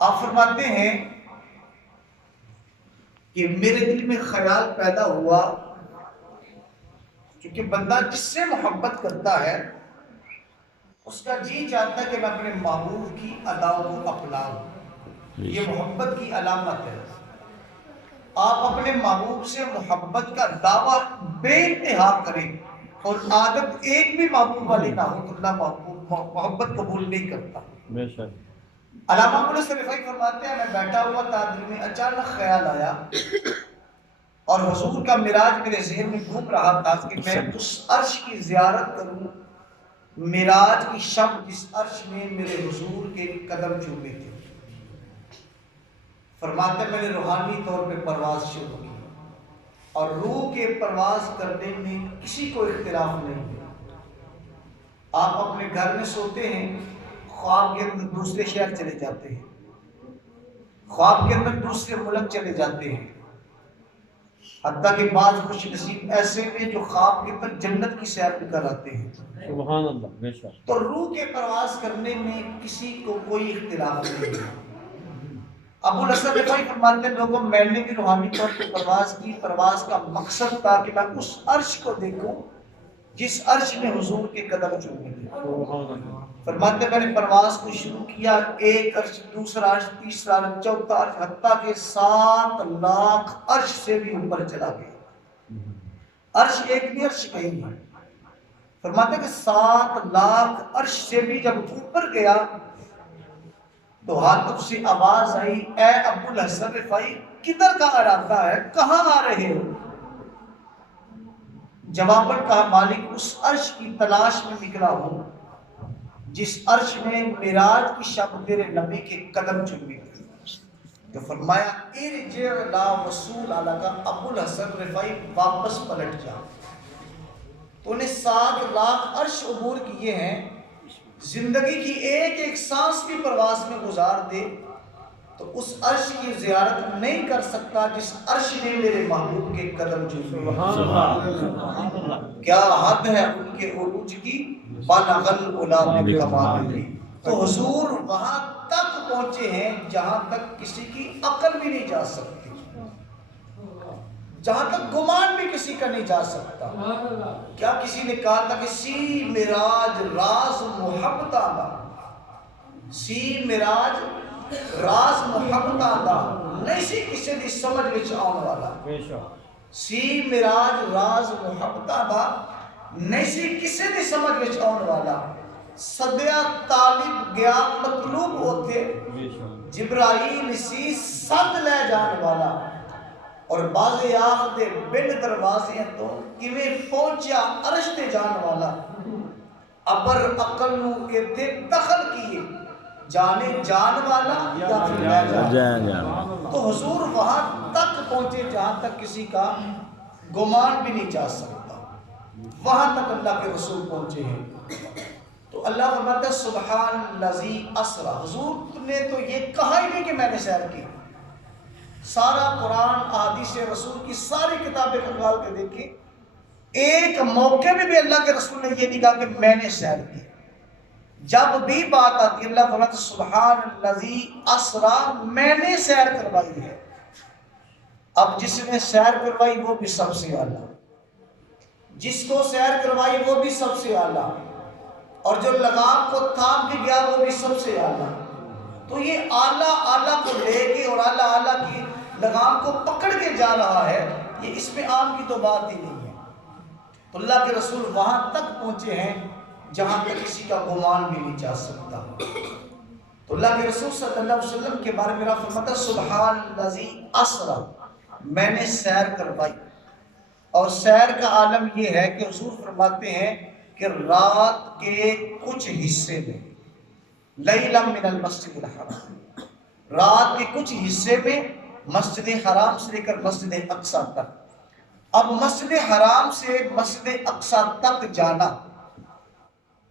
آپ فرماتے ہیں کہ میرے دل میں خیال پیدا ہوا، کیونکہ بندہ جس سے محبت کرتا ہے اس کا جی چاہتا ہے کہ میں اپنے محبوب کی اداؤں کو اپناؤں۔ یہ محبت کی علامت ہے۔ آپ اپنے محبوب سے محبت کا دعویٰ بے انتہا کریں اور عادت ایک بھی محبوب والی نہ ہو تو اللہ محبت قبول نہیں کرتا۔ بے شک۔ علامہ ابو الحسن رفاعی فرماتے ہیں میں بیٹھا ہوا تھا، دل میں اچانک خیال آیا اور حضور کا معراج میرے ذہن میں گھوم رہا تھا کہ میں اس عرش کی زیارت کروں، معراج کی شب جس عرش میں میرے حضور کے قدم چومے تھے۔ فرماتے ہیں میں نے روحانی طور پہ پرواز شروع کی اور روح کے پرواز کرنے میں کسی کو اختلاف نہیں ہے۔ آپ اپنے گھر میں سوتے ہیں، خواب کے اندر دوسرے شہر چلے جاتے ہیں، خواب کے اندر دوسرے ملک چلے جاتے ہیں، حتیٰ کہ بعض خوش نصیب ایسے بھی جو خواب کے اندر جنت کی سیر بھی کر آتے ہیں۔ سبحان اللہ، بے شک۔ تو روح کے پرواز کرنے میں کسی کو کوئی اختلاف نہیں ہے۔ ابو الحسن رفاعی فرماتے ہیں لوگوں میں نے بھی روحانی طور پر پرواز کی، پرواز کا مقصد تھا کہ میں اس عرش کو دیکھوں جس عرش میں حضور کے قدم چومے تھے۔ فرماتے ہیں میں نے پرواز کو شروع کیا، ایک عرش، دوسرا عرش، تیسرا عرش، چوتھا عرش، حتیٰ کہ 7 لاکھ عرش سے بھی اوپر چلا گیا۔ عرش ایک بھی عرش کہیں نہیں۔ فرماتے ہیں کہ 7 لاکھ عرش سے بھی جب اوپر گیا تو ہاتھوں سے آواز آئی، اے ابو الحسن رفاعی کدھر کا ارادہ ہے، کہاں آ رہے ہو؟ جواباً کہا مالک اس عرش کی تلاش میں نکلا ہوں جس عرش میں معراج کی شب تیرے نبی کے قدم چومے تھے۔ تو فرمایا ارجع لا وصول کا ابو الحسن رفاعی واپس پلٹ جا۔ تو انہیں 7 لاکھ عرش عبور کیے ہیں، زندگی کی ایک ایک سانس بھی پرواز میں گزار دے تو اس عرش کی زیارت نہیں کر سکتا جس عرش نے میرے محبوب کے قدم چومے۔ کیا حد ہے ان کے عروج کی، بلغ العلا بکمالہ۔ تو حضور وہاں تک پہنچے ہیں جہاں تک کسی کی عقل بھی نہیں جا سکتی، جہاں تک گمان بھی کسی کا نہیں جا سکتا۔ کیا کسی نے کہا تھا کہ سی معراج راز محبت آدھا، سی معراج راز محبت آدھا نہیں سی کسی دی سمجھ وچ آن والا، سی معراج راز محبت آدھا نہیں سی کسی دی سمجھ وچ آن والا۔ صدیہ طالب گیا مطلوب ہوتے، جبرائیل سی صد لے جان والا، اور بازے آخ دے بن دروازے تو کیویں پہنچیا عرش تے جان والا۔ ابر عقل نو ایتھے دخل کیے، جانے جان والا یا پھر لے جان۔ تو حضور وہاں تک پہنچے جہاں تک کسی کا گمان بھی نہیں جا سکتا، وہاں تک اللہ کے رسول پہنچے ہیں۔ تو اللہ فرماتا ہے سبحان الذی اسری، حضور نے تو یہ کہا ہی نہیں کہ میں نے سیر کی۔ سارا قرآن احادیث رسول کی ساری کتابیں کھنگال کے دیکھیں، ایک موقع میں بھی اللہ کے رسول نے یہ نہیں کہا کہ میں نے سیر کی۔ جب بھی بات آتی ہے اللہ فرماتا ہے سبحان الذی اسری، میں نے سیر کروائی ہے۔ اب جس نے سیر کروائی وہ بھی سب سے اعلیٰ، جس کو سیر کروائی وہ بھی سب سے اعلیٰ، اور جو لگام کو تھام کے گیا وہ بھی سب سے اعلیٰ۔ تو یہ اعلیٰ اعلیٰ کو لے کے اور اعلیٰ اعلیٰ کی لگام کو پکڑ کے جا رہا ہے، یہ اس میں عام کی تو بات ہی نہیں ہے۔ تو اللہ کے رسول وہاں تک پہنچے ہیں جہاں تک کسی کا گمان بھی نہیں جا سکتا۔ تو اللہ کے رسول صلی اللہ علیہ وسلم کے بارے میں فرماتا ہے سبحان الذی اسری، میں نے سیر کروائی۔ اور سیر کا عالم یہ ہے کہ حضور فرماتے ہیں کہ رات کے کچھ حصے میں، لیلا من المسجد الحرام، رات کے کچھ حصے میں مسجد حرام سے لے کر مسجد اقصی تک۔ اب مسجد حرام سے مسجد اقصی تک جانا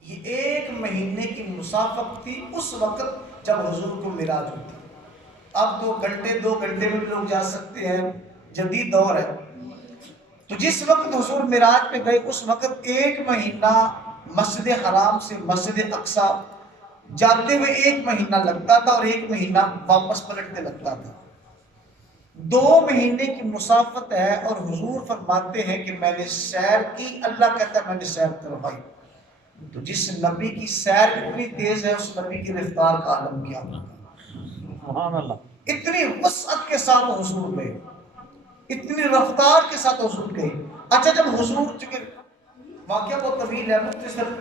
یہ 1 مہینے کی مسافت تھی اس وقت جب حضور کو معراج ہوئی۔ اب 2 گھنٹے میں لوگ جا سکتے ہیں، جدید دور ہے۔ تو جس وقت حضور معراج پہ گئے اس وقت 1 مہینہ مسجد حرام سے مسجد اقصی جاتے ہوئے 1 مہینہ لگتا تھا اور 1 مہینہ واپس پلٹتے لگتا تھا. 2 مہینے کی مسافت ہے اور حضور فرماتے ہیں کہ میں نے سیر کی. اللہ کہتا ہے میں نے سیر کروائی. تو جس نبی کی سیر اتنی تیز ہے اس نبی کی رفتار کا عالم کیا ہوگا. سبحان اللہ. اتنی وسعت کے ساتھ حضور گئے, اتنی رفتار کے ساتھ حضور گئے. اچھا جب حضور, چونکہ واقعہ بہت طویل ہے, مختصر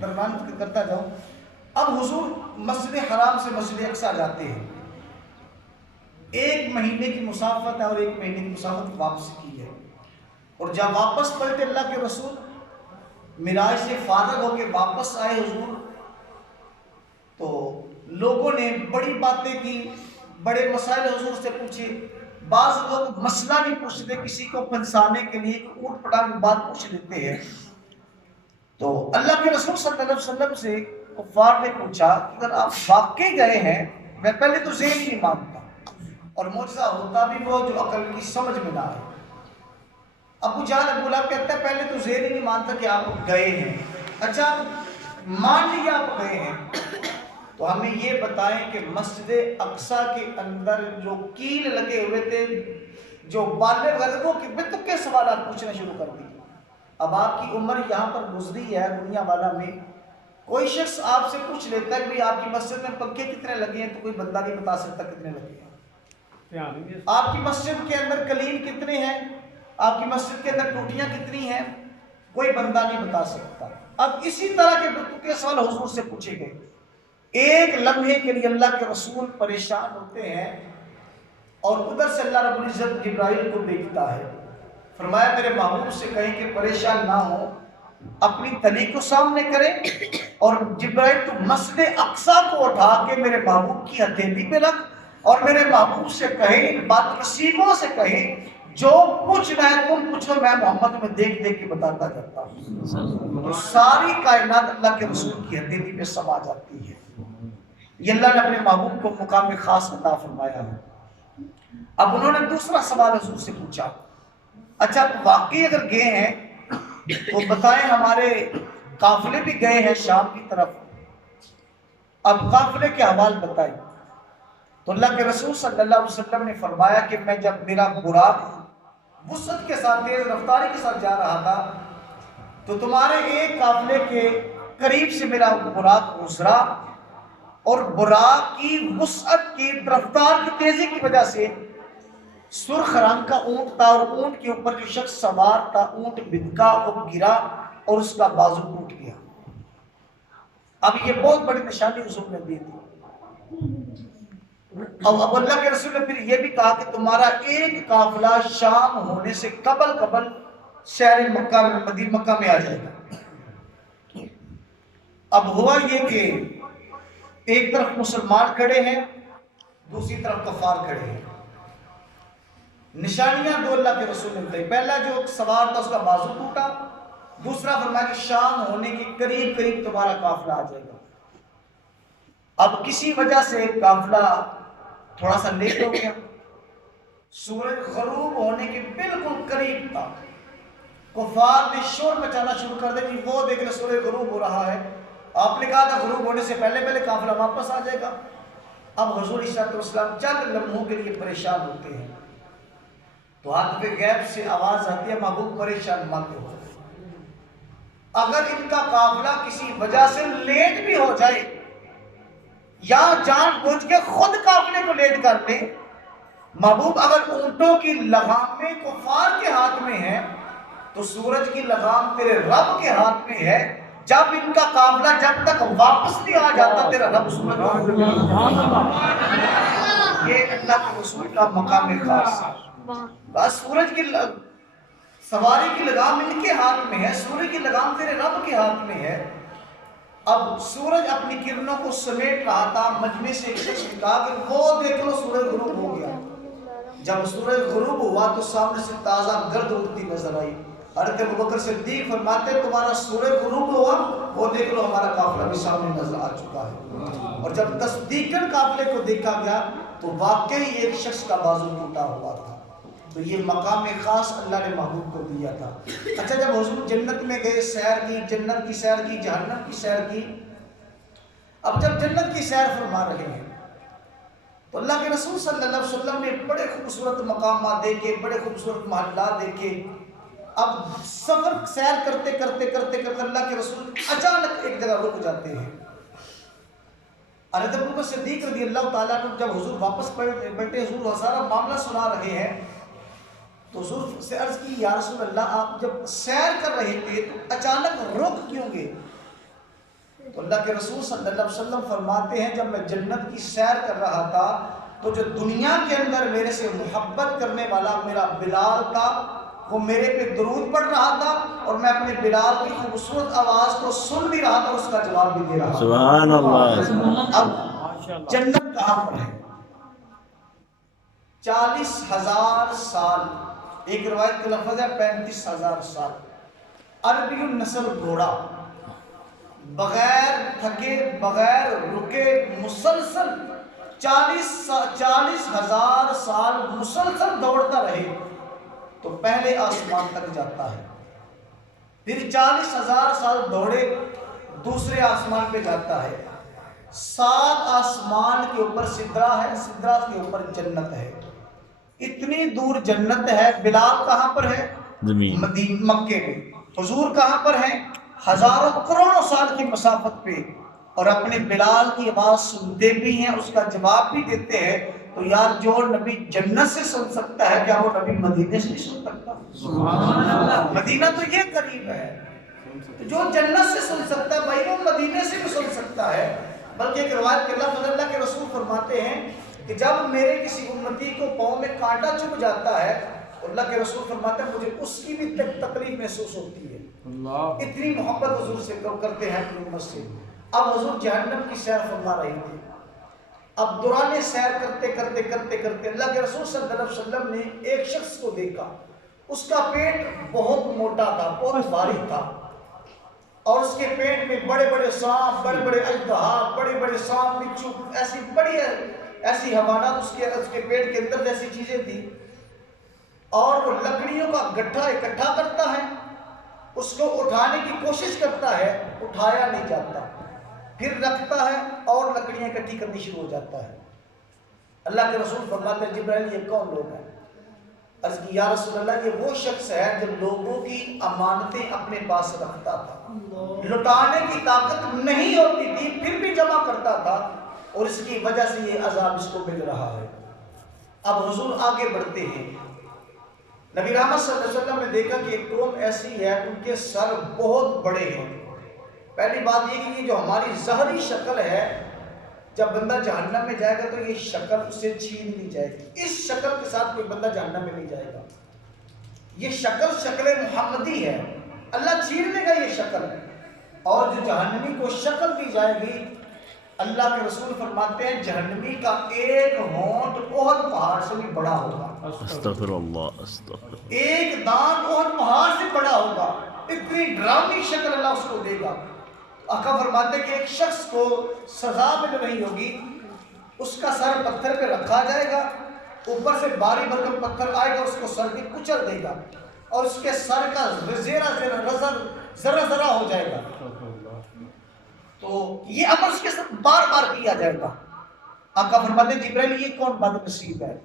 درمیان کرتا جاؤں. اب حضور مسجد حرام سے مسجد اقصیٰ جاتے ہیں. 1 مہینے کی مسافت ہے اور 1 مہینے کی مسافت واپسی کی ہے. اور جب واپس پلٹے اللہ کے رسول معراج سے فارغ ہو کے واپس آئے حضور, تو لوگوں نے بڑی باتیں کی, بڑے مسائل حضور سے پوچھے. بعض لوگ مسئلہ نہیں پوچھتے, کسی کو پھنسانے کے لیے اوٹ پٹانگ بات پوچھ لیتے ہیں. تو اللہ کے رسول صلی اللہ علیہ وسلم سے کفار نے پوچھا اگر آپ واقعی گئے ہیں, میں پہلے تو ذہن نہیں مانتا, اور معجزہ ہوتا بھی وہ جو عقل کی سمجھ میں نہ آئے. ابو جہل ابو لہب کہتا ہے پہلے تو ذہن ہی نہیں مانتا کہ آپ گئے ہیں. اچھا مان لیا آپ گئے ہیں, تو ہمیں یہ بتائیں کہ مسجد اقصیٰ کے اندر جو کیل لگے ہوئے تھے, جو بالغ غلبوں کے بے سوالات پوچھنا شروع کر دی. اب آپ کی عمر یہاں پر گزری ہے دنیا والا میں, کوئی شخص آپ سے پوچھ لیتا ہے کہ آپ کی مسجد میں پنکھے کتنے لگے ہیں, تو کوئی بندہ نہیں بتا سکتا کتنے لگے ہیں. آپ کی مسجد کے اندر قلین کتنے ہیں, آپ کی مسجد کے اندر ٹوٹیاں کتنی ہیں, کوئی بندہ نہیں بتا سکتا. اب اسی طرح کے سوال حضور سے پوچھے گئے. 1 لمحے کے لیے اللہ کے رسول پریشان ہوتے ہیں, اور ادھر سے اللہ رب العزت جبرائیل کو دیکھتا ہے. فرمایا میرے محبوب سے کہیں کہ پریشان نہ ہو, اپنی تلی کو سامنے کریں, اور جبرائیل تو مسجد اقصیٰ کو اٹھا کے میرے محبوب کی ہتھیلی پہ رکھ, اور میرے محبوب سے کہیں, بات نصیبوں سے کہیں, جو پوچھنا ہے تم پوچھو, میں محمد میں دیکھ دیکھ کے بتاتا جاتا ہوں. تو ساری کائنات اللہ کے رسول کی ہتھیلی پہ سما جاتی ہے. یہ اللہ نے اپنے محبوب کو مقام خاص عطا فرمایا ہے. اب انہوں نے دوسرا سوال حضور سے پوچھا, اچھا واقعی اگر گئے ہیں تو بتائیں, ہمارے قافلے بھی گئے ہیں شام کی طرف, اب قافلے کے حوال بتائیں. تو اللہ کے رسول صلی اللہ علیہ وسلم نے فرمایا کہ میں جب میرا براق وسعت کے ساتھ تیز رفتاری کے ساتھ جا رہا تھا, تو تمہارے ایک قافلے کے قریب سے میرا براق گزرا, اور براق کی وسعت کی رفتار کی تیزی کی وجہ سے سرخ رنگ کا اونٹ تھا, اور اونٹ کے اوپر جو شخص سوار تھا, اونٹ بدکا, وہ گرا اور اس کا بازو ٹوٹ گیا. اب یہ بہت بڑی نشانی حضور نے دی تھی. اب اللہ کے رسول نے پھر یہ بھی کہا کہ تمہارا ایک قافلہ شام ہونے سے قبل شہر مکہ میں, مدینہ مکہ میں آ جائے گا. اب ہوا یہ کہ ایک طرف مسلمان کھڑے ہیں, دوسری طرف کفار کھڑے ہیں. نشانیاں دو اللہ کے رسول نے بتائی. پہلا جو سوار تھا اس کا بازو ٹوٹا, دوسرا فرمایا کہ شام ہونے کے قریب تمہارا قافلہ آ جائے گا. اب کسی وجہ سے قافلہ تھوڑا سا لیٹ ہو گیا, سورج غروب ہونے کے بالکل قریب تھا. کفار نے شور مچانا شروع کر دیا کہ وہ دیکھ لیں سورج غروب ہو رہا ہے, آپ نے کہا تھا غروب ہونے سے پہلے قافلہ واپس آ جائے گا. اب حضور علیہ السلام چند لمحوں کے لیے پریشان ہوتے ہیں, تو حاتم غیب سے آواز آتی ہے محبوب پریشان مت ہو, اگر ان کا قافلہ کسی وجہ سے لیٹ بھی ہو جائے یا جان بوجھ کے خود قافلے کو لیٹ کر دیں, محبوب اگر اونٹوں کی لگامیں کفار کے ہاتھ میں ہیں تو سورج کی لگام تیرے رب کے ہاتھ میں ہے. جب ان کا قافلہ جب تک واپس نہیں آ جاتا تیرا رب سورج. یہ اللہ کے رسول کا مقام خاص ہے. بس سورج کی سواری کی لگام ان کے ہاتھ میں ہے, سورج کی لگام تیرے رب کے ہاتھ میں ہے. اب سورج اپنی کرنوں کو سمیٹ رہا تھا, مجمع سے ایک شخص نے کہا کہ وہ دیکھ لو سورج غروب ہو گیا. جب سورج غروب ہوا تو سامنے سے تازہ گرد اٹھتی نظر آئی. حضرت ابوبکر صدیق فرماتے تمہارا سورج غروب ہوا, وہ دیکھ لو ہمارا قافلہ بھی سامنے نظر آ چکا ہے. اور جب تصدیقاً قافلے کو دیکھا گیا تو واقعی ایک شخص کا بازو ٹوٹا ہوا تھا. تو یہ مقام خاص اللہ نے محبوب کو دیا تھا. اچھا جب حضور جنت میں گئے, سیر کی, جنت کی سیر کی, جہنم کی سیر کی, اب جب جنت کی سیر فرما رہے ہیں تو اللہ کے رسول صلی اللہ علیہ وسلم نے بڑے خوبصورت مقامات دیکھے، بڑے خوبصورت محلات دیکھے۔ اب سفر سیر کرتے کرتے کرتے کرتے اللہ کے رسول اچانک ایک جگہ رک جاتے ہیں۔ حضرت ابوبکر صدیق رضی اللہ تعالیٰ عنہ جب حضور واپس بیٹھے، حضور سارا معاملہ سنا رہے ہیں، تو حضور سے عرض کی یا رسول اللہ آپ جب سیر کر رہے تھے تو اچانک رک کیوں گئے؟ تو اللہ کے رسول صلی اللہ علیہ وسلم فرماتے ہیں جب میں جنت کی سیر کر رہا تھا تو جو دنیا کے اندر میرے سے محبت کرنے والا میرا بلال تھا، وہ میرے پہ درود پڑھ رہا تھا اور میں اپنے بلال کی خوبصورت آواز کو سن بھی رہا تھا اور اس کا جواب بھی دے رہا تھا۔ سبحان اللہ۔ اب جنت کہاں پر ہے؟ 40,000 سال، ایک روایت کا لفظ ہے 35,000 سال۔ عربی النسل گھوڑا، بغیر تھکے بغیر رکے مسلسل 40,000 سال مسلسل دوڑتا رہے تو پہلے آسمان تک جاتا ہے، پھر 40,000 سال دوڑے دوسرے آسمان پہ جاتا ہے، 7 آسمان کے اوپر سدرہ ہے، سدرہ کے اوپر جنت ہے۔ اتنی دور جنت ہے۔ بلال کہاں پر ہے؟ مکے میں۔ حضور کہاں پر ہیں؟ ہزاروں کروڑوں سال کی مسافت پہ، اور اپنے بلال کی آواز سنتے بھی ہیں، اس کا جواب بھی دیتے ہیں۔ تو یار جو نبی جنت سے سن سکتا ہے کیا وہ نبی مدینے سے نہیں سن سکتا؟ مدینہ تو یہ قریب ہے، جو جنت سے سن سکتا ہے بھائی وہ مدینے سے بھی سن سکتا ہے۔ بلکہ ایک روایت کے اللہ کے رسول فرماتے ہیں کہ جب میرے کسی امتی کو پاؤں میں کانٹا چبھ جاتا ہے، اللہ کے رسول فرماتے ہیں مجھے اس کی بھی تکلیف محسوس ہوتی ہے۔ اتنی محبت حضور سے کرتے ہیں اپنی امت سے۔ اب حضور جہنم کی سیر فرما رہے تھے۔ اب دوران سیر کرتے کرتے کرتے کرتے اللہ کے رسول صلی اللہ علیہ وسلم نے ایک شخص کو دیکھا، اس کا پیٹ بہت موٹا تھا، بہت بھاری تھا، اور اس کے پیٹ میں بڑے بڑے سانپ، بڑے بڑے اژدہا، بڑے بڑے سانپ بچھو، ایسی بڑی ایسی حیوانات اس کے پیٹ کے اندر جیسی چیزیں تھیں، اور وہ لکڑیوں کا گٹھا اکٹھا کرتا ہے، اس کو اٹھانے کی کوشش کرتا ہے، اٹھایا نہیں جاتا، پھر رکھتا ہے اور لکڑیاں اکٹھی کرنی شروع ہو جاتا ہے۔ اللہ کے رسول فرماتے ہیں جبرائیل یہ کون لوگ ہیں؟ عرض کی یا رسول اللہ یہ وہ شخص ہے جو لوگوں کی امانتیں اپنے پاس رکھتا تھا، لٹانے کی طاقت نہیں ہوتی تھی پھر بھی جمع کرتا تھا، اور اس کی وجہ سے یہ عذاب اس کو مل رہا ہے۔ اب حضور آگے بڑھتے ہیں، نبی رحمت صلی اللہ علیہ وسلم نے دیکھا کہ ایک قوم ایسی ہے ان کے سر بہت بڑے ہیں۔ پہلی بات یہ کہ یہ جو ہماری ظاہری شکل ہے، جب بندہ جہنم میں جائے گا تو یہ شکل اس سے چھین لی جائے گی، اس شکل کے ساتھ کوئی بندہ جہنم میں نہیں جائے گا۔ یہ شکل محمدی ہے، اللہ چھین لے گا یہ شکل، اور جو جہنمی کو شکل دی جائے گی، اللہ کے رسول فرماتے ہیں جہنمی کا ایک ہونٹ احد پہاڑ سے بھی بڑا ہوگا۔ استغفر اللہ، استغفر اللہ۔ ایک دانت احد پہاڑ سے بڑا ہوگا، اتنی ڈراؤنی شکل اللہ اس کو دے گا۔ آقا فرماتے ہیں کہ ایک شخص کو سزا مل رہی ہوگی، اس کا سر پتھر پہ رکھا جائے گا، اوپر سے باری بھرکم پتھر آئے گا، اس کو سر کی کچل دے گا، اور اس کے سر کا ذرا ذرا ہو جائے گا۔ تو یہ عمل اس کے ساتھ بار بار کیا جائے گا۔ آقا فرماتے ہیں جبرائیل یہ کون بد نصیب ہے؟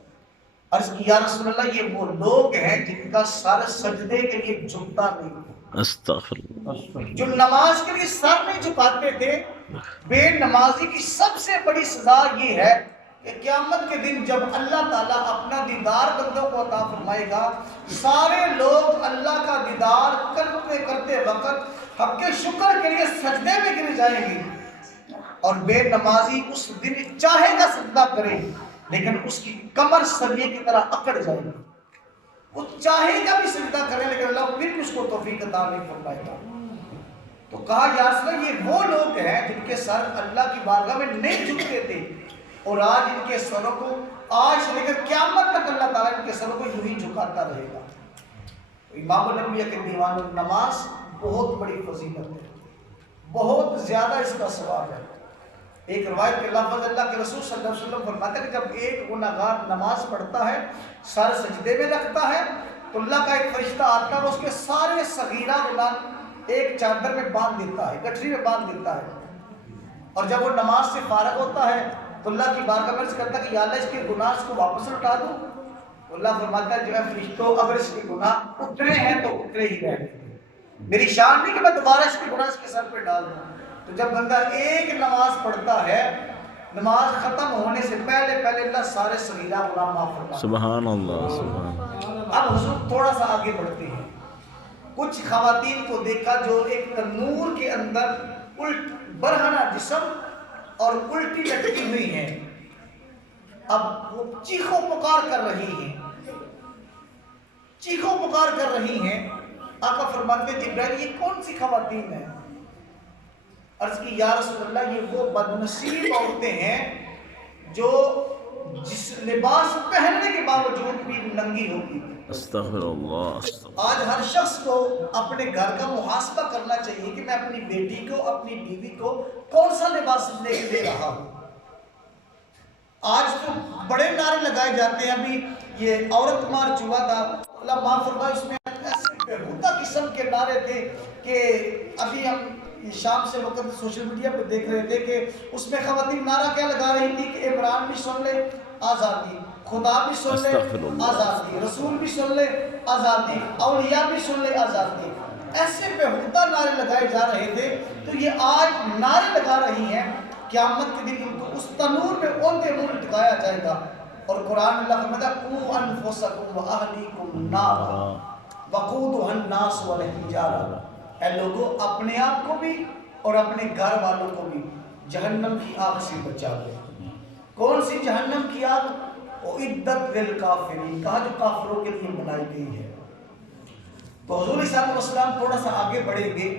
عرض کی یا رسول اللہ یہ وہ لوگ ہیں جن کا سر سجدے کے لیے جھکتا نہیں، استغفر اللہ، جو نماز کے لیے سر نہیں جھکاتے تھے۔ بے نمازی کی سب سے بڑی سزا یہ ہے کہ قیامت کے دن جب اللہ تعالیٰ اپنا دیدار بندوں کو عطا فرمائے گا، سارے لوگ اللہ کا دیدار کرتے کرتے وقت حق کے شکر کے لیے سجدے میں گر جائیں گے، اور بے نمازی اس دن چاہے گا سجدہ کرے لیکن اس کی کمر سریے کی طرح اکڑ جائے گی، وہ چاہے گا بھی سجدہ کرے لیکن اللہ پھر بھی اس کو توفیق عطا نہیں فرمائے گا۔ تو کہا یا رسول اللہ یہ وہ لوگ ہیں جن کے سر اللہ کی بارگاہ میں نہیں جھکتے تھے، اور آج ان کے سروں کو آج سے لے کر قیامت تک اللہ تعالیٰ ان کے سروں کو یوں ہی جھکاتا رہے گا۔ امام الانبیاء کے دیوان النماز بہت بڑی فضیلت ہے، بہت زیادہ اس کا ثواب ہے۔ ایک روایت کے لفظ اللہ کے رسول صلی اللہ علیہ وسلم فرماتے ہیں کہ جب ایک گنہگار نماز پڑھتا ہے، سر سجدے میں رکھتا ہے، تو اللہ کا ایک فرشتہ آتا ہے اور اس کے سارے صغیرہ گناہ ایک چادر میں باندھ دیتا ہے، گٹھری میں باندھ دیتا ہے، اور جب وہ نماز سے فارغ ہوتا ہے تو اللہ کی بارگاہ میں عرض کرتا ہے کہ یا اللہ اس کے گناہ اس کو واپس لوٹا دو. اللہ فرماتا ہے جو ہے فرشتوں اگر اس کے گناہ اترے ہیں تو اترے ہی رہنے دو. میری شان نہیں کہ میں دوبارہ اس کے گناہ اس کے سر پہ ڈال دوں. تو جب بندہ ایک نماز پڑھتا ہے نماز ختم ہونے سے پہلے اللہ سارے صغیرہ گناہ معاف فرماتا ہے. سبحان اللہ سبحان اللہ. اب حضور تھوڑا سا آگے بڑھتے ہیں. کچھ خواتین کو دیکھا جو ایک تنور کے اندر برہنہ جسم اور الٹی لٹکی ہوئی ہیں. اب وہ چیخو پکار کر رہی ہیں آقا فرماتے ہیں جبرائیل یہ کون سی خواتین ہیں؟ عرض کی یا رسول اللہ یہ وہ بدنصیب عورتیں ہیں جو جس لباس پہننے کے باوجود بھی ننگی ہوگی. استغفر اللہ. آج ہر شخص کو اپنے گھر کا محاسبہ کرنا چاہیے کہ میں اپنی بیٹی کو اپنی بیوی کو کون سا لباس لے کے دے رہا ہوں. آج تو بڑے نعرے لگائے جاتے ہیں. ابھی یہ عورت مارچ ہوا تھا, اللہ معاف فرمائے, اس میں ایسے بےہودہ قسم کے نعرے تھے کہ ابھی ہم شام سے وقت سوشل میڈیا پہ دیکھ رہے تھے کہ اس میں خواتین نعرہ کیا لگا رہی تھی کہ عمران بھی سن لے آزادی, خدا بھی سن لے آزادی, رسول بھی سن لے آزادی, اولیاء بھی سن لے آزادی. ایسے بےہودہ نعرے لگائے جا رہے تھے. تو یہ آج نعرے لگا رہی ہیں, قیامت کے دن ان کو اس تنور میں اونتے منہ لٹکایا جائے گا. اور قرآن اللہ فرماتا ہے قوا انفسکم واہلیکم نارا وقودها الناس والحجارہ. اے لوگوں اپنے آپ کو بھی اور اپنے گھر والوں کو بھی جہنم کی آگ سے بچا لو. کون سی جہنم کی آگ؟ اعدت للکافرین, کہا جو کافروں کے لیے بنائی گئی ہے. تو حضور صلی اللہ علیہ وسلم تھوڑا سا آگے بڑھیں گے.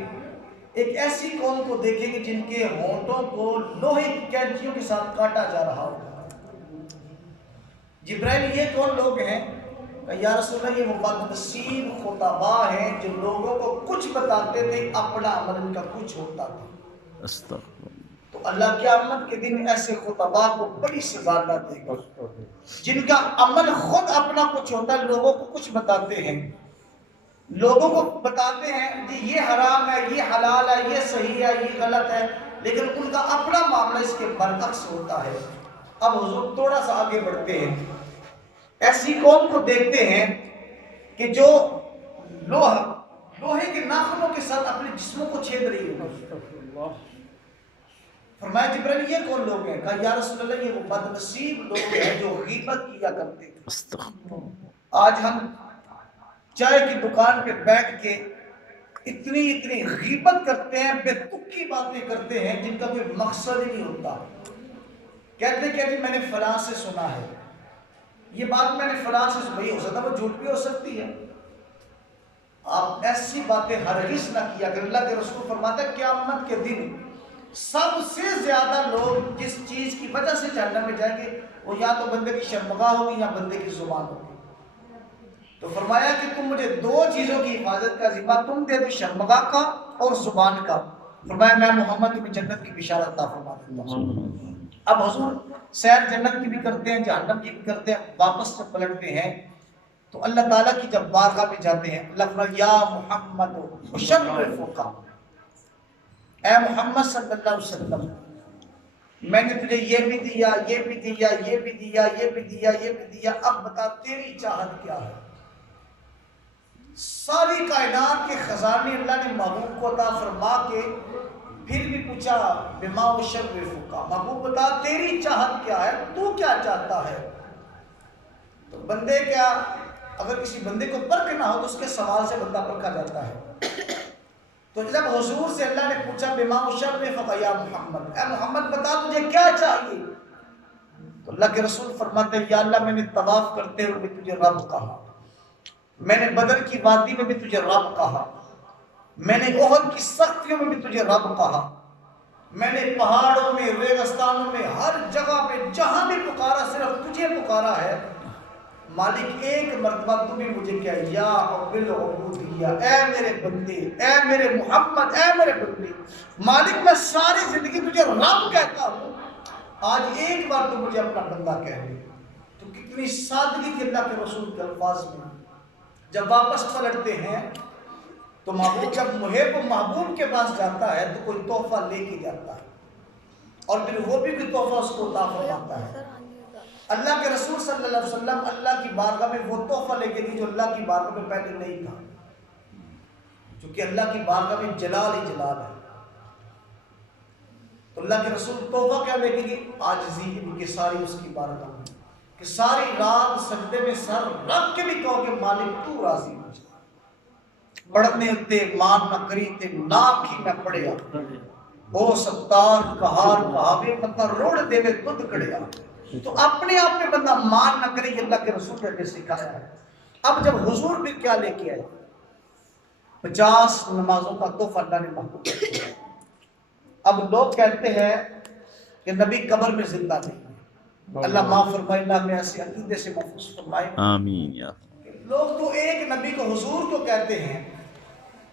ایک ایسی قوم کو دیکھیں گے جن کے ہونٹوں کو لوہے کی کینچیوں کے ساتھ کاٹا جا رہا ہوگا. جبرائیل یہ کون لوگ ہیں؟ یا رسول اللہ یہ وہ بدنصیب خطباء ہیں جو لوگوں کو کچھ بتاتے تھے, اپنا عمل ان کا کچھ ہوتا تھا. تو اللہ قیامت کے دن ایسے خطباء کو بڑی سزا دے گا جن کا عمل خود اپنا کچھ ہوتا ہے, لوگوں کو کچھ بتاتے ہیں, لوگوں کو بتاتے ہیں کہ یہ حرام ہے, یہ حلال ہے, یہ صحیح ہے, یہ غلط ہے, لیکن ان کا اپنا معاملہ اس کے برعکس ہوتا ہے. اب حضور تھوڑا سا آگے بڑھتے ہیں. ایسی قوم کو دیکھتے ہیں کہ جو لوہے کے ناخنوں کے ساتھ اپنے جسموں کو چھید رہی ہے. فرمایا جبرائیل یہ کون لوگ ہیں؟ کہا یا رسول اللہ یہ وہ بدنصیب لوگ ہیں جو غیبت کیا کرتے تھے. آج ہم چائے کی دکان پہ بیٹھ کے اتنی غیبت کرتے ہیں, بے تکی باتیں کرتے ہیں جن کا کوئی مقصد ہی نہیں ہوتا. کہتے کہ میں نے فلاں سے سنا ہے, یہ بات میں نے فلاں سے سنی, ہو سکتا ہے وہ جھوٹ بھی ہو سکتی ہے. آپ ایسی باتیں ہرگز نہ کیا کریں. اللہ کے رسول فرماتا ہے قیامت کے دن سب سے زیادہ لوگ جس چیز کی وجہ سے جہنم میں جائیں گے وہ یا تو بندے کی شرمگاہ ہوگی یا بندے کی زبان ہوگی. تو فرمایا کہ تم مجھے دو چیزوں کی حفاظت کا ذمہ تم دے دو, شرمگاہ کا اور زبان کا. فرمایا میں محمد تمہیں جنت کی بشارت عطا فرما دوں گا. اب حضور سیر جنت کی بھی کرتے ہیں, جہنم کی بھی کرتے ہیں. واپس جب پلٹتے ہیں تو اللہ تعالیٰ کی جب بارگاہ میں جاتے ہیں, اللہ فرمایا یا محمد اشرفک, اے محمد صلی اللہ علیہ وسلم میں نے تجھے یہ بھی دیا, یہ بھی دیا, یہ بھی دیا, یہ بھی دیا, یہ بھی دیا, اب بتا تیری چاہت کیا ہے. ساری کائنات کے خزانے اللہ نے محبوب کو عطا فرما کے پھر بھی پوچھا بما اشرفک, محبوب بتا تیری چاہت کیا ہے, تو کیا چاہتا ہے. تو بندے کیا, اگر کسی بندے کو پرکھ نہ ہو تو اس کے سوال سے بندہ پرکھا جاتا ہے. تو جب حضور سے اللہ نے پوچھا بما اشرفک یا محمد, اے محمد بتا تجھے کیا چاہیے, تو اللہ کے رسول فرماتے ہیں یا اللہ میں نے طواف کرتے ہوئے بھی تجھے رب کہا, میں نے بدر کی وادی میں بھی تجھے رب کہا, میں نے احد کی سختیوں میں بھی تجھے رب کہا, میں نے پہاڑوں میں, ریگستانوں میں, ہر جگہ پہ جہاں بھی پکارا صرف تجھے پکارا ہے. مالک ایک مرتبہ تو بھی مجھے کیا یا بالعبودیہ, اے میرے بندے, اے میرے محمد, اے میرے بندے. مالک میں ساری زندگی تجھے رب کہتا ہوں, آج ایک بار تو مجھے اپنا بندہ کہہ دے. تو کتنی سادگی تھی اللہ کے رسول کے الفاظ میں. جب واپس پلٹتے ہیں تو محبوب جب محب و محبوب کے پاس جاتا ہے تو کوئی تحفہ لے کے جاتا ہے. اور پھر وہ بھی کوئی تحفہ اس کو عطا فرماتا ہے۔ اللہ کے رسول صلی اللہ علیہ وسلم اللہ کی بارگاہ میں وہ تحفہ لے کے گئے جو اللہ کی بارگاہ میں پہلے نہیں تھا، چونکہ اللہ کی بارگاہ میں جلال ہی جلال ہے۔ تو اللہ کے رسول تحفہ کیا لے کے گئے؟ عاجزی ان کی ساری اس کی بارگاہ میں، کہ ساری رات سجدے میں سر رکھ کے بھی کہو کہ مالک تو راضی ہو جائے، پڑھنے تے مان نہ کری تے ناک ہی نہ پڑیا، او ستار کہار کہاوے مطلب روڑ دے میں دودھ کڑیا۔ تو اپنے آپ میں بندہ مان نہ کرے، یہ اللہ کے رسول نے سکھایا ہے۔ اب جب حضور بھی کیا لے کے آئے؟ 50 نمازوں کا تحفہ اللہ نے محبوب کیا۔ اب لوگ کہتے ہیں کہ نبی قبر میں زندہ نہیں ہے، اللہ معاف فرمائے، اللہ میں ایسے عقیدے سے محفوظ فرمائے۔ آمین یا لوگ تو ایک نبی کو حضور کو کہتے ہیں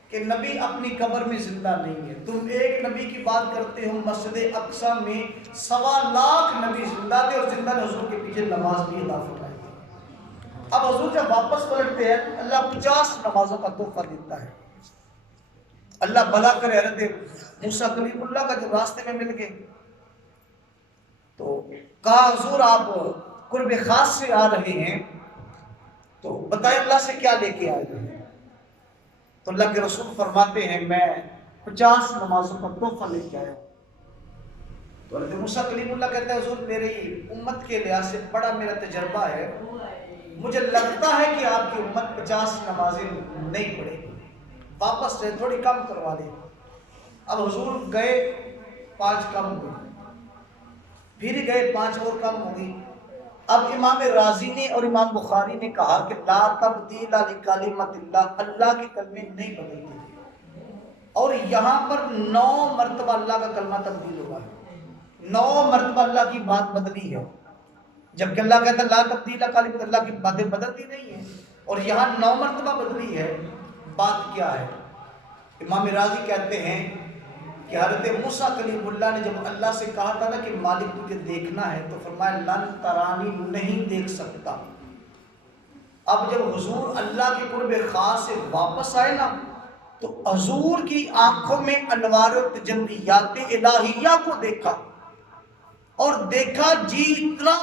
کہ نبی اپنی قبر میں زندہ نہیں ہے، تم ایک نبی کی بات کرتے ہو، مسجد اقصی میں 1.25 لاکھ نبی زندہ تھے اور زندہ نے حضور کے پیچھے نماز بھی ادا فرمائی۔ اب حضور جب واپس پلٹتے ہیں اللہ 50 نمازوں کا تحفہ دیتا ہے۔ اللہ بھلا کرے حضرت موسیٰ کلیم اللہ کا جب راستے میں مل گئے تو کہا حضور آپ قرب خاص سے آ رہے ہیں تو بتائیں اللہ سے کیا لے کے آئے ہیں؟ تو اللہ کے رسول فرماتے ہیں میں 50 نمازوں کا تحفہ لے کے آیا ہوں۔ تو حضرت موسیٰ کلیم اللہ کہتا ہے حضور میری امت کے لحاظ سے بڑا میرا تجربہ ہے، مجھے لگتا ہے کہ آپ کی امت 50 نمازیں نہیں پڑھے گی، واپس سے تھوڑی کم کروا دیں۔ اب حضور گئے 5 کم ہوئی، پھر گئے 5 اور کم ہوئی۔ اب امام رازی نے اور امام بخاری نے کہا کہ لا تبدیل لکلمۃ اللہ، اللہ کے کلمے نہیں بدلتے، اور یہاں پر 9 مرتبہ اللہ کا کلمہ تبدیل ہوا ہے، 9 مرتبہ اللہ کی بات بدلی ہے، جبکہ اللہ کہتا ہے لا تبدیل لکلمۃ اللہ کی باتیں بدلتی نہیں ہیں، اور یہاں 9 مرتبہ بدلی ہے۔ بات کیا ہے؟ امام راضی کہتے ہیں کہ حضرت موسیٰ کلیم اللہ نے جب اللہ سے کہا تھا نا کہ مالک تجھے دیکھنا ہے تو فرمایا لن ترانی، نہیں دیکھ سکتا۔ اب جب حضور اللہ کے قرب خاص سے واپس آئے نا تو حضور کی آنکھوں میں انوار و تجلیات الہیہ کو دیکھا، اور دیکھا جی اتنا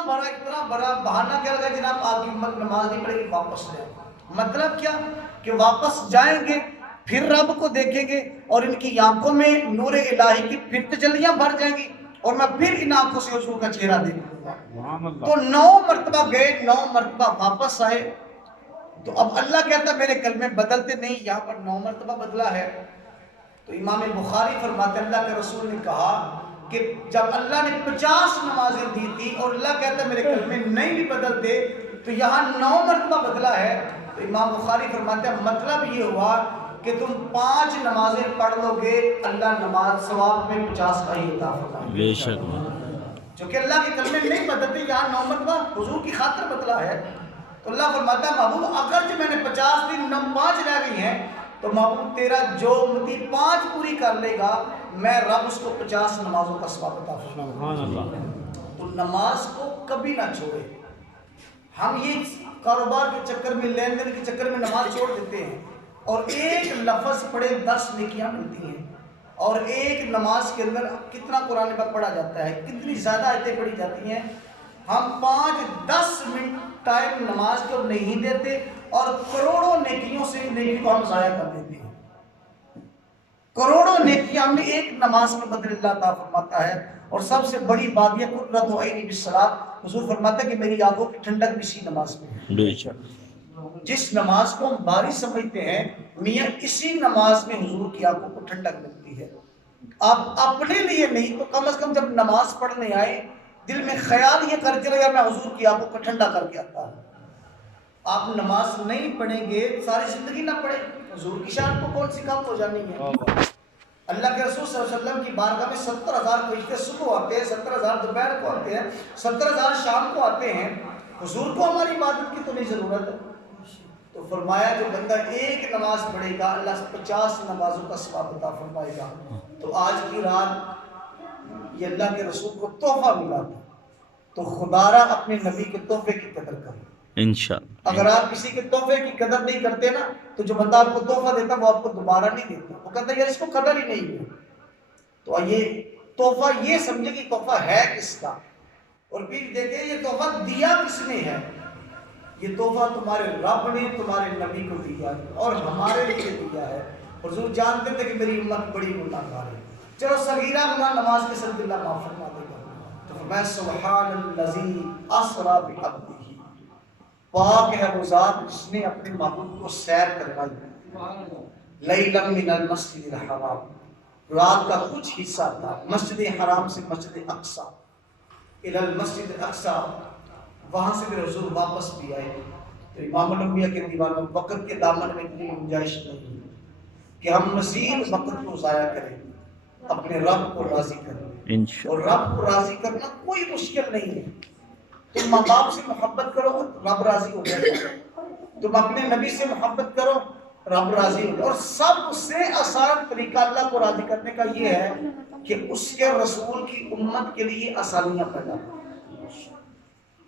بڑا بہانہ کیا لگا جناب آپ کی امت نماز نہیں پڑھے گی، واپس لے آئے۔ مطلب کیا کہ واپس جائیں گے پھر رب کو دیکھیں گے اور ان کی آنکھوں میں نور الہی کی پھر تجلیاں بھر جائیں گی اور میں پھر ان آنکھوں سے حضور کا چہرہ دیکھوں گا۔ تو 9 مرتبہ گئے، 9 مرتبہ واپس آئے، تو اب اللہ کہتا میرے کلمے بدلتے نہیں، یہاں پر 9 مرتبہ بدلا ہے۔ تو امام بخاری فرماتے اللہ کے رسول نے کہا کہ جب اللہ نے 50 نمازیں دی تھی اور اللہ کہتا میرے کلمے نہیں بھی بدلتے تو یہاں 9 مرتبہ بدلا ہے، تو امام بخاری فرماتے ہیں مطلب یہ ہوا کہ تم 5 نمازیں پڑھ لو گے اللہ نماز ثواب میں 50 کا ہی عطا فرمائے گا۔ بے شک، چونکہ اللہ کے کلمے نہیں بدلتے، یہاں 9 مرتبہ حضور کی خاطر بدلا ہے۔ تو اللہ فرماتا ہے محبوب اگر جو میں نے 50 دن 5 رہ گئی ہیں تو محبوب تیرا جو امتی 5 پوری کر لے گا میں رب اس کو 50 نمازوں کا ثواب عطا فرماؤں گا۔ تو نماز کو کبھی نہ چھوڑے۔ ہم یہ کاروبار کے چکر میں، لین دین کے چکر میں نماز چھوڑ دیتے ہیں، اور ایک لفظ پڑھے 10 نیکیاں ملتی ہیں، اور ایک نماز کے اندر کتنا قرآن پاک پڑھا جاتا ہے، کتنی زیادہ آیتیں پڑھی جاتی ہیں۔ ہم 5-10 منٹ ٹائم نماز کو نہیں دیتے اور کروڑوں نیکیوں سے نیکی کو ہم ضائع کر دیتے ہیں۔ کروڑوں نیکیاں ہمیں ایک نماز کے بدلے اللہ عطا فرماتا ہے، اور سب سے بڑی بات یہ قرۃ عینی بالصلاۃ، حضور فرماتا ہے کہ میری آنکھوں کی ٹھنڈک بھی اسی نماز میں ہے۔ بے شک، جس نماز کو ہم باری سمجھتے ہیں میاں اسی نماز میں حضور کی آنکھوں کو ٹھنڈک ملتی ہے۔ آپ اپنے لیے نہیں تو کم از کم جب نماز پڑھنے آئے دل میں خیال یہ کر چلے گا میں حضور کی آنکھوں کو ٹھنڈا کر کے آتا ہوں۔ آپ نماز نہیں پڑھیں گے ساری زندگی نہ پڑھیں، حضور کی شان کو کون سی کم ہو جانی ہے؟ اللہ کے رسول صلی اللہ علیہ وسلم کی بارگاہ میں 70,000 فرشتے صبح آتے ہیں، 70,000 دوپہر کو آتے ہیں، 70,000 شام کو آتے ہیں، حضور کو ہماری عبادت کی تو نہیں ضرورت ہے۔ تو فرمایا جو بندہ ایک نماز پڑھے گا اللہ 50 نمازوں کا ثواب عطا فرمائے گا۔ تو آج کی رات یہ اللہ کے رسول کو تحفہ ملا تھا، تو خدا را اپنے نبی کے تحفے کی قدر کریں۔ انشاءاللہ۔ اگر آپ کسی کے تحفے کی قدر نہیں کرتے نا تو جو بندہ آپ کو تحفہ دیتا وہ آپ کو دوبارہ نہیں دیتا، وہ کہتا ہے یار اس کو قدر ہی نہیں ہے۔ تو آئیے تحفہ یہ سمجھے کہ تحفہ ہے کس کا، اور پھر دیکھیں یہ تحفہ دیا کس نے ہے۔ یہ تحفہ تمہارے رب نے تمہارے نبی کو دیا ہے اور ہمارے لیے دیا ہے۔ حضور جانتے تھے کہ میری امت بڑی گناہ گار ہے، چلو صغیرہ گناہ نماز کے ساتھ اللہ معاف فرما دے گا۔ تو فرمایا سبحان الذی اسریٰ بعبدہ، پاک ہے وہ ذات جس نے اپنے محبوب کو سیر کروائی، لیلا من المسجد الحرام، رات کا کچھ حصہ تھا مسجد حرام سے مسجد اقصیٰ، الی المسجد الاقصیٰ، وہاں سے پھر حضور واپس بھی آئے۔ تو امام الانبیاء کے دیوان میں وقت کے دامن میں اتنی گنجائش نہیں ہے کہ ہم مزید وقت کو ضائع کریں، اپنے رب کو راضی کریں، اور رب کو راضی کرنا کوئی مشکل نہیں ہے۔ تم ماں باپ سے محبت کرو رب راضی ہو جائے گا، تم اپنے نبی سے محبت کرو رب راضی ہو جائے، اور سب سے آسان طریقہ اللہ کو راضی کرنے کا یہ ہے کہ اس کے رسول کی امت کے لیے آسانیاں پیدا کرو،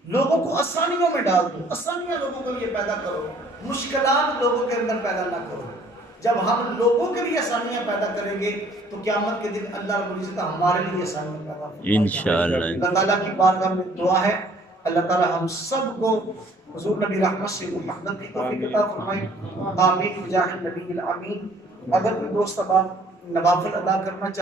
لوگوں کو آسانیوں میں ڈال دو، آسانیاں لوگوں کے لیے پیدا کرو، مشکلات لوگوں کے اندر پیدا نہ کرو۔ جب ہم لوگوں کے لیے آسانیاں پیدا کریں گے تو قیامت کے دن اللہ رب العزت ہمارے لیے آسانیاں پیدا کرے گا انشاءاللہ۔ اللہ تعالیٰ کی بارگاہ میں دعا ہے اللہ تعالیٰ ہم سب کو حضور نبی رحمت سے محبت کی توفیق عطا فرمائے، آمین بجاہ النبی الامین۔ اگر کوئی دوست اب نوافل ادا کرنا چاہے